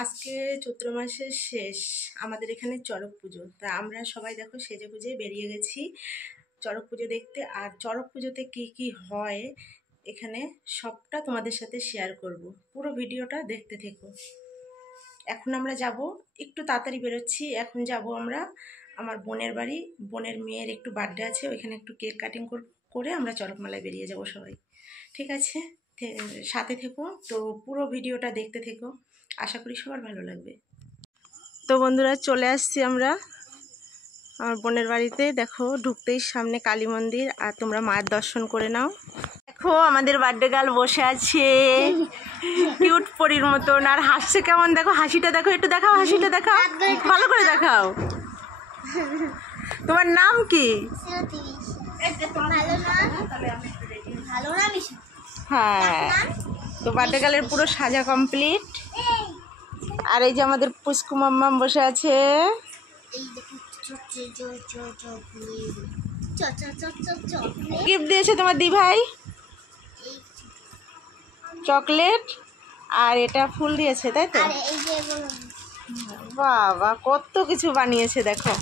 আজকে চৈত্র মাসের শেষ, আমাদের এখানে চড়ক পুজো। তা আমরা সবাই দেখো সেজে গুজে বেরিয়ে গেছি চড়ক পুজো দেখতে। আর চড়ক পুজোতে কি কি হয় এখানে সবটা তোমাদের সাথে শেয়ার করব, পুরো ভিডিওটা দেখতে থেকো। এখন আমরা যাব, একটু তাড়াতাড়ি বেরোচ্ছি। এখন যাব আমরা আমার বোনের বাড়ি, বোনের মেয়ের একটু বার্থডে আছে, ওইখানে একটু কেক কাটিং করে আমরা চড়কমেলায় বেরিয়ে যাব সবাই। ঠিক আছে, সাথে থেকো। তো পুরো ভিডিওটা দেখতে থেকো, আশা করি সবার ভালো লাগবে। তো বন্ধুরা, চলে আসছি আমরা আমার বোনের বাড়িতে। দেখো ঢুকতেই সামনে কালী মন্দির, আর তোমরা মায়ের দর্শন করে নাও। দেখো আমাদের বার্থডে গার্ল বসে আছে কিউট পরীর মতন, আর হাসছে কেমন দেখো, হাসিটা দেখো, একটু দেখাও, হাসিটা দেখাও, ভালো করে দেখাও। তোমার নাম কি? হ্যাঁ, তো বার্থডে গার্লের পুরো সাজা কমপ্লিট। আর এই যে আমাদের পুষ্কু মাম্মাম বসে আছে। গিফট দিয়েছে তোমার দি ভাই, চকলেট, আর এটা ফুল দিয়েছে, তাই তো? বাবা কত কিছু বানিয়েছে দেখো।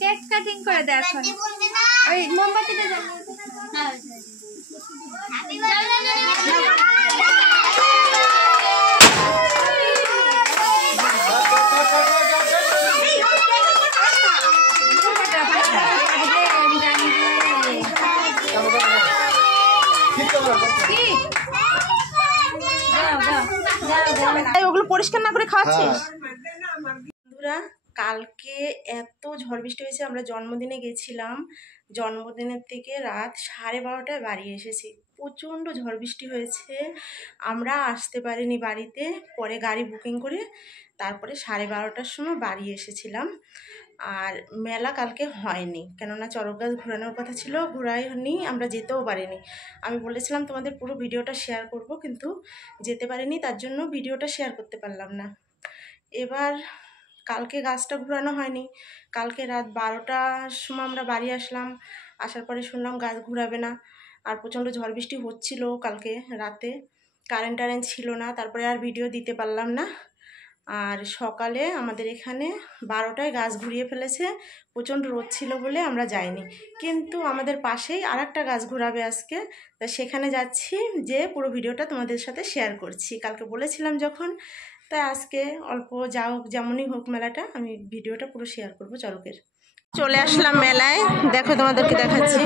কেক কাটিং করে দেয় এখন। ওই মোমবাতিটা জ্বালিয়ে ওগুলো পরিষ্কার না করে খাওয়াচ্ছিস? বন্ধুরা, কালকে এত ঝড় বৃষ্টি হয়েছে, আমরা জন্মদিনে গেছিলাম, জন্মদিনের থেকে রাত 12:30টায় বাড়ি এসেছি। প্রচণ্ড ঝড় বৃষ্টি হয়েছে, আমরা আসতে পারিনি বাড়িতে। পরে গাড়ি বুকিং করে তারপরে 12:30টার সময় বাড়ি এসেছিলাম। আর মেলা কালকে হয়নি, কেননা চড়ক গাছ ঘোরানোর কথা ছিল, ঘোরায়নি, আমরা যেতেও পারিনি। আমি বলেছিলাম তোমাদের পুরো ভিডিওটা শেয়ার করব, কিন্তু যেতে পারিনি, তার জন্য ভিডিওটা শেয়ার করতে পারলাম না। এবার কালকে গাছটা ঘোরানো হয়নি, কালকে রাত 12টার সময় আমরা বাড়ি আসলাম। আসার পরে শুনলাম গাছ ঘোরাবে না, আর প্রচণ্ড ঝড় বৃষ্টি হচ্ছিল কালকে রাতে, কারেন্ট ছিল না, তারপরে আর ভিডিও দিতে পারলাম না। আর সকালে আমাদের এখানে 12টায় গাছ ঘুরিয়ে ফেলেছে, প্রচণ্ড রোদ ছিল বলে আমরা যাইনি। কিন্তু আমাদের পাশেই আর একটা গাছ ঘোরাবে আজকে, তা সেখানে যাচ্ছি, যে পুরো ভিডিওটা তোমাদের সাথে শেয়ার করছি। কালকে বলেছিলাম যখন, তাই আজকে অল্প যাও যেমনই হোক মেলাটা, আমি ভিডিওটা পুরো শেয়ার করব চড়কের। চলে আসলাম মেলায়, দেখো তোমাদেরকে দেখাচ্ছি।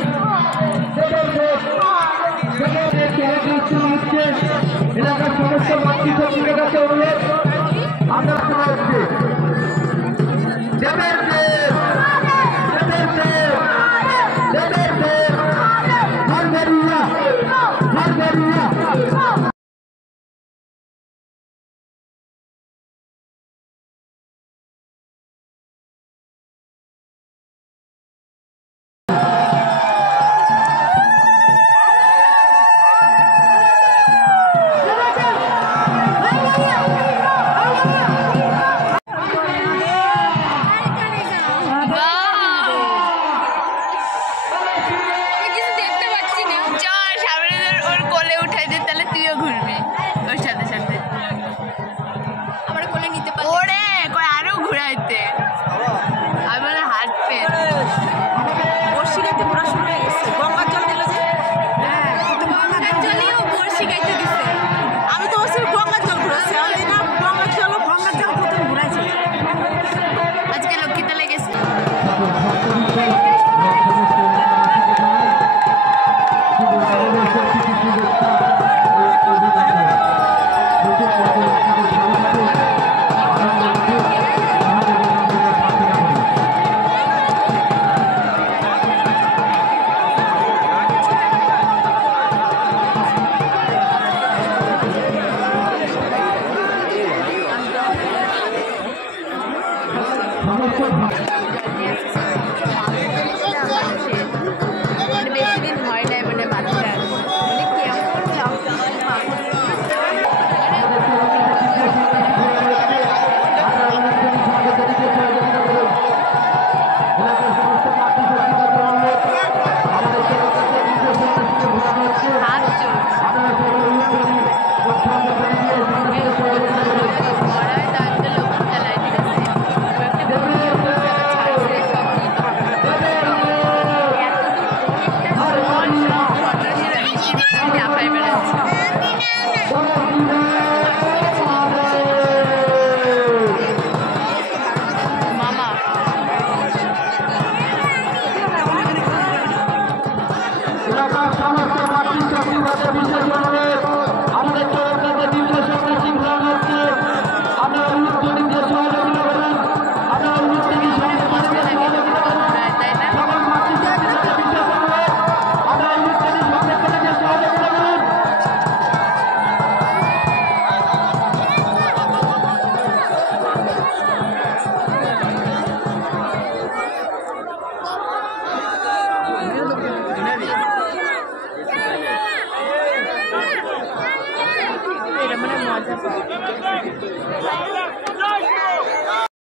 মানে মজা পায়।